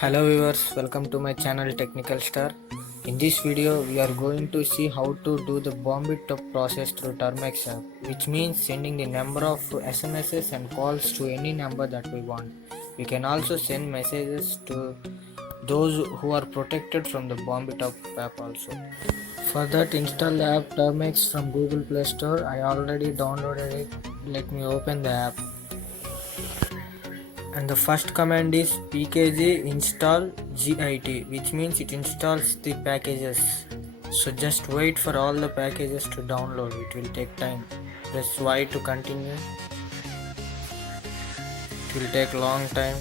Hello viewers, welcome to my channel Technical Star. In this video, we are going to see how to do the Bombitup process through Termux app, which means sending the number of SMSs and calls to any number that we want. We can also send messages to those who are protected from the Bombitup app also. For that, install the app Termux from Google Play Store. I already downloaded it. Let me open the app. And the first command is pkg install git, which means it installs the packages. So just wait for all the packages to download. It will take time. Press Y to continue. It will take long time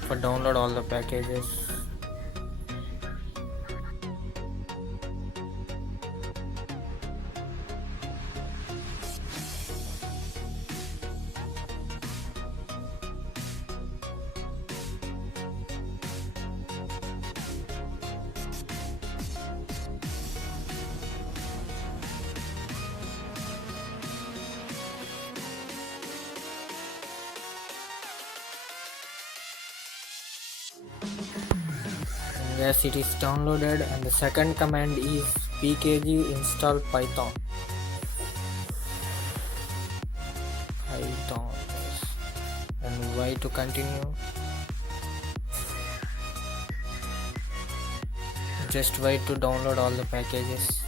for download all the packages. Yes, it is downloaded, and the second command is pkg install python. Yes. And Y to continue. Just wait to download all the packages.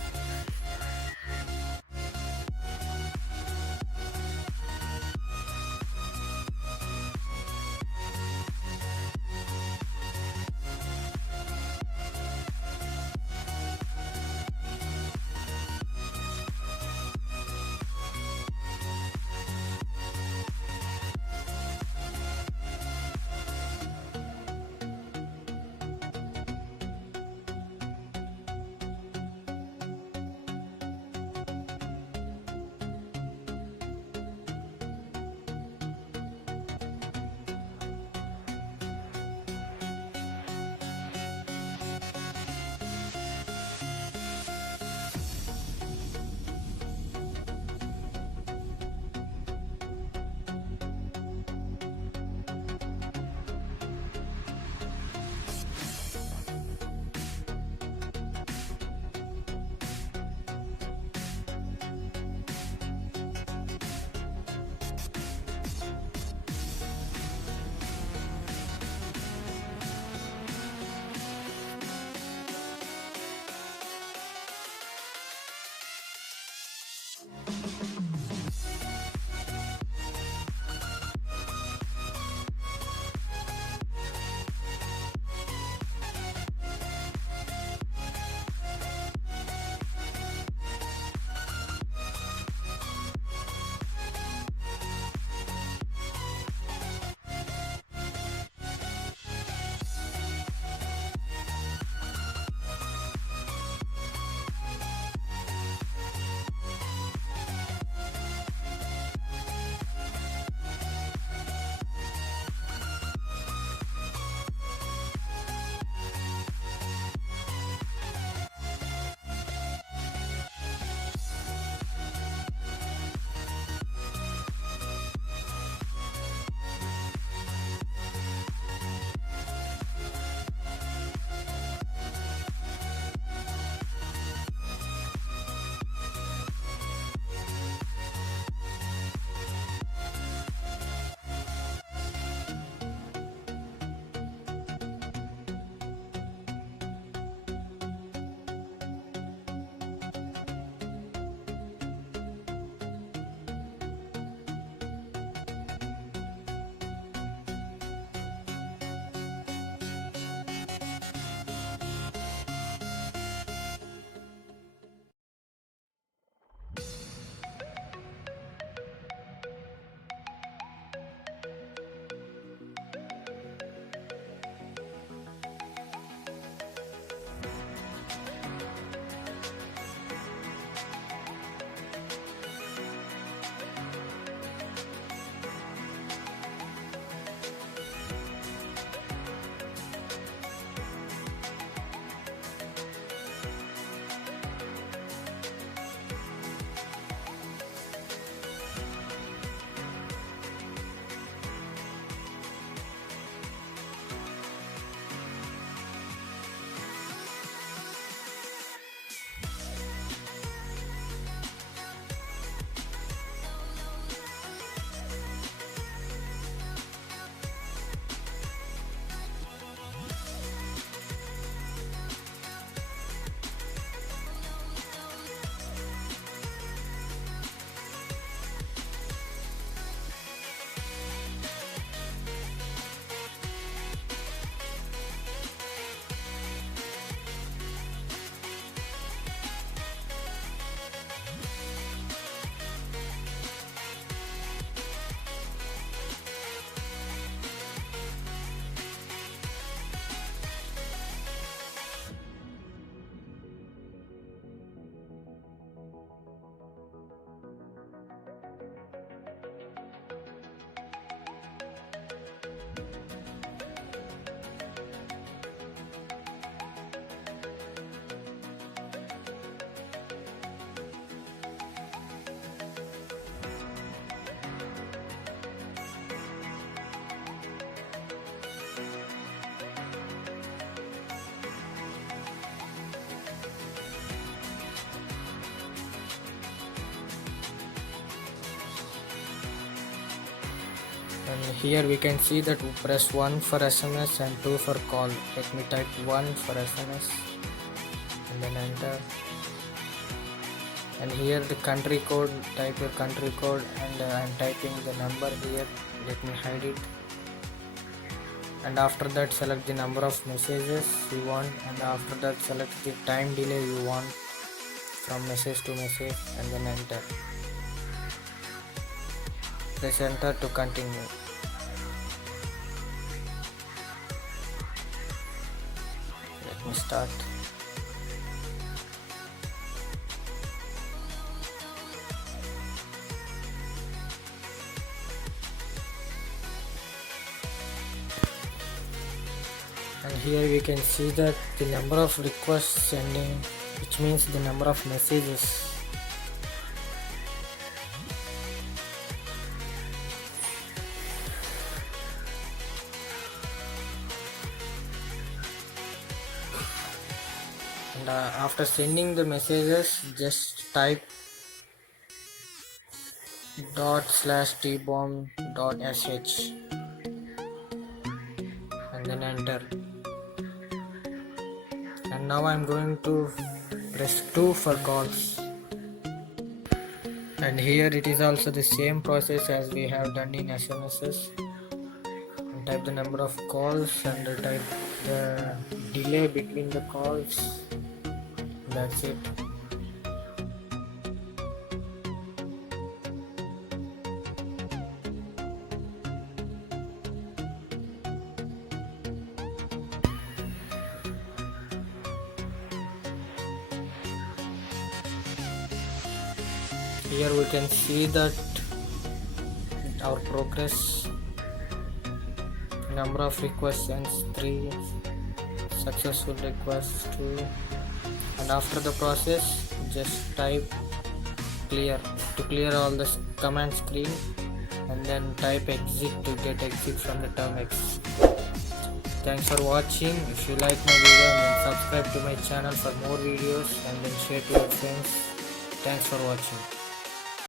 And here we can see that we press 1 for SMS and 2 for call. Let me type 1 for SMS and then enter. And here the country code, type your country code, and I am typing the number here. Let me hide it. And after that select the number of messages you want, and after that select the time delay you want from message to message, and then enter. Press enter to continue. Let me start. And here we can see that the number of requests sending, which means the number of messages. And after sending the messages, just type ./tbomb.sh and then enter. And now I'm going to press 2 for calls. And here it is also the same process as we have done in SMSs. And type the number of calls and type the delay between the calls. That's it. Here we can see that our progress, number of requests sends 3, successful requests 2, and after the process just type clear to clear all the command screen, and then type exit to get exit from the Termux. Thanks for watching. If you like my video, then subscribe to my channel for more videos and then share to your friends. Thanks for watching.